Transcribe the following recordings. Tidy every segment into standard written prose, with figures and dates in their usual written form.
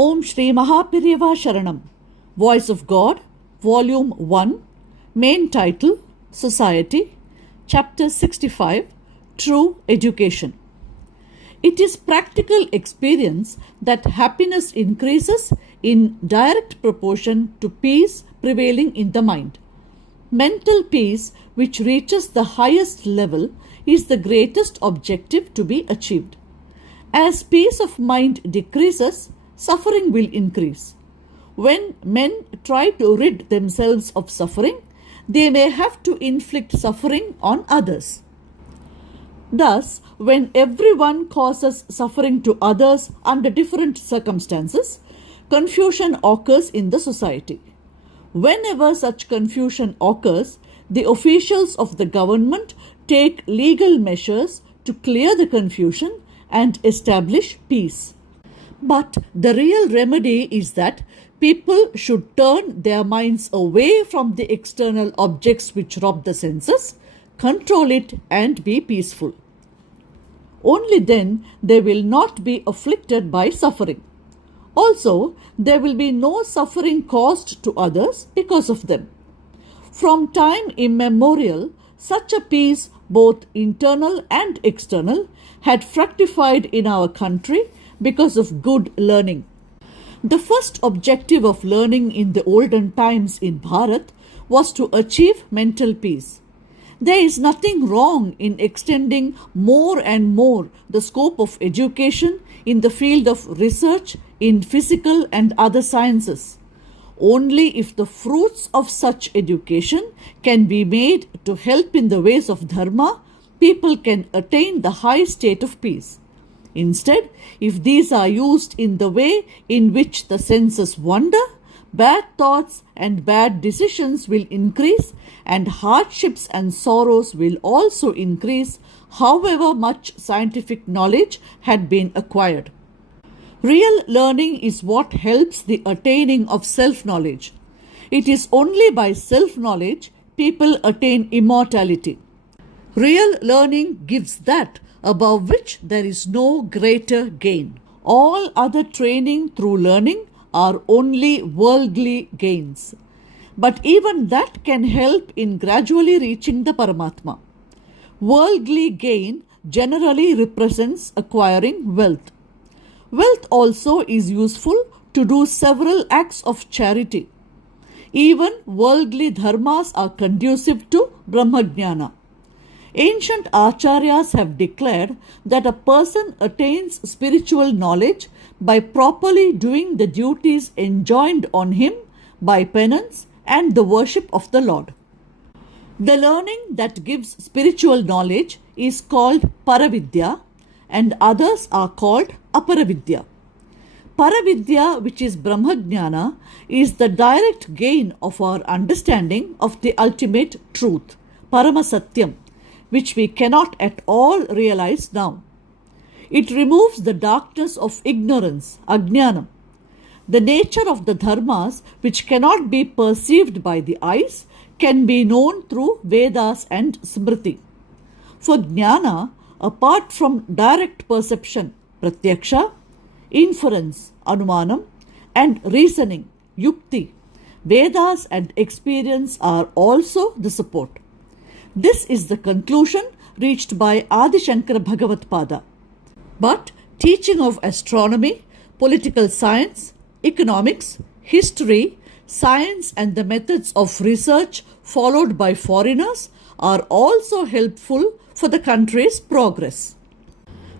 Om Sri Mahaperiyava Sharanam. Voice of God, Volume 1, Main Title, Society, Chapter 65, True Education. It is practical experience that happiness increases in direct proportion to peace prevailing in the mind. Mental peace, which reaches the highest level, is the greatest objective to be achieved. As peace of mind decreases, suffering will increase. When men try to rid themselves of suffering, they may have to inflict suffering on others. Thus, when everyone causes suffering to others under different circumstances, confusion occurs in the society. Whenever such confusion occurs, the officials of the government take legal measures to clear the confusion and establish peace. But the real remedy is that people should turn their minds away from the external objects which rob the senses, control it, and be peaceful. Only then they will not be afflicted by suffering. Also, there will be no suffering caused to others because of them. From time immemorial, such a peace, both internal and external, had fructified in our country because of good learning. The first objective of learning in the olden times in Bharat was to achieve mental peace. There is nothing wrong in extending more and more the scope of education in the field of research in physical and other sciences. Only if the fruits of such education can be made to help in the ways of dharma, people can attain the high state of peace. Instead, if these are used in the way in which the senses wander, bad thoughts and bad decisions will increase, and hardships and sorrows will also increase, however much scientific knowledge had been acquired. Real learning is what helps the attaining of self-knowledge. It is only by self-knowledge people attain immortality. Real learning gives that above which there is no greater gain. All other training through learning are only worldly gains. But even that can help in gradually reaching the Paramatma. Worldly gain generally represents acquiring wealth. Wealth also is useful to do several acts of charity. Even worldly dharmas are conducive to Brahmajnana. Ancient acharyas have declared that a person attains spiritual knowledge by properly doing the duties enjoined on him by penance and the worship of the Lord. The learning that gives spiritual knowledge is called Paravidya, and others are called Aparavidya. Paravidya, which is Brahmajnana, is the direct gain of our understanding of the ultimate truth, Paramasatyam, which we cannot at all realize now. It removes the darkness of ignorance, Ajnanam. The nature of the dharmas, which cannot be perceived by the eyes, can be known through Vedas and Smriti. For Jnana, apart from direct perception, Pratyaksha, inference, Anumanam, and reasoning, Yukti, Vedas and experience are also the support. This is the conclusion reached by Adi Shankara Bhagavatpada. But teaching of astronomy, political science, economics, history, science and the methods of research followed by foreigners are also helpful for the country's progress.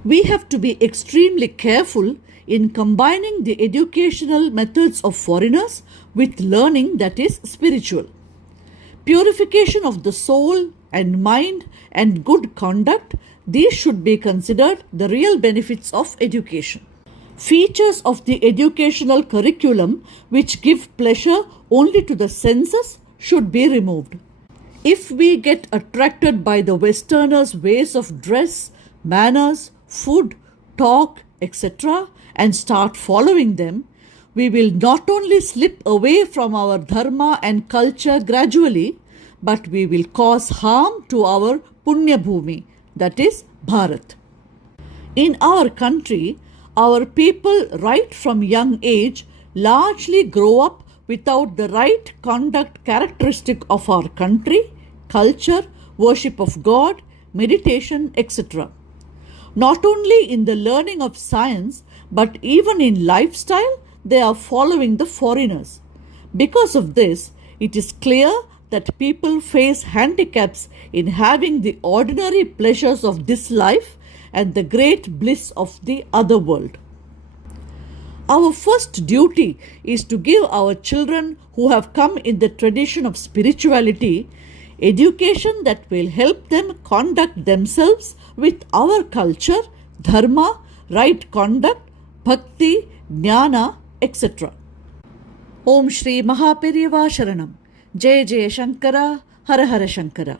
We have to be extremely careful in combining the educational methods of foreigners with learning that is spiritual. Purification of the soul and mind and good conduct, these should be considered the real benefits of education. Features of the educational curriculum which give pleasure only to the senses should be removed. If we get attracted by the Westerners' ways of dress, manners, food, talk, etc., and start following them, we will not only slip away from our dharma and culture gradually, but we will cause harm to our Punya Bhumi, that is Bharat. In our country, Our people, right from young age, largely grow up without the right conduct characteristic of our country, culture, worship of God, meditation, etc. Not only in the learning of science, but even in lifestyle, they are following the foreigners. Because of this, it is clear that people face handicaps in having the ordinary pleasures of this life and the great bliss of the other world. Our first duty is to give our children who have come in the tradition of spirituality education that will help them conduct themselves with our culture, dharma, right conduct, bhakti, jnana, etc. Om Sri Mahaperiyava Sharanam. Jai Jai Shankara, Hara Hara Shankara.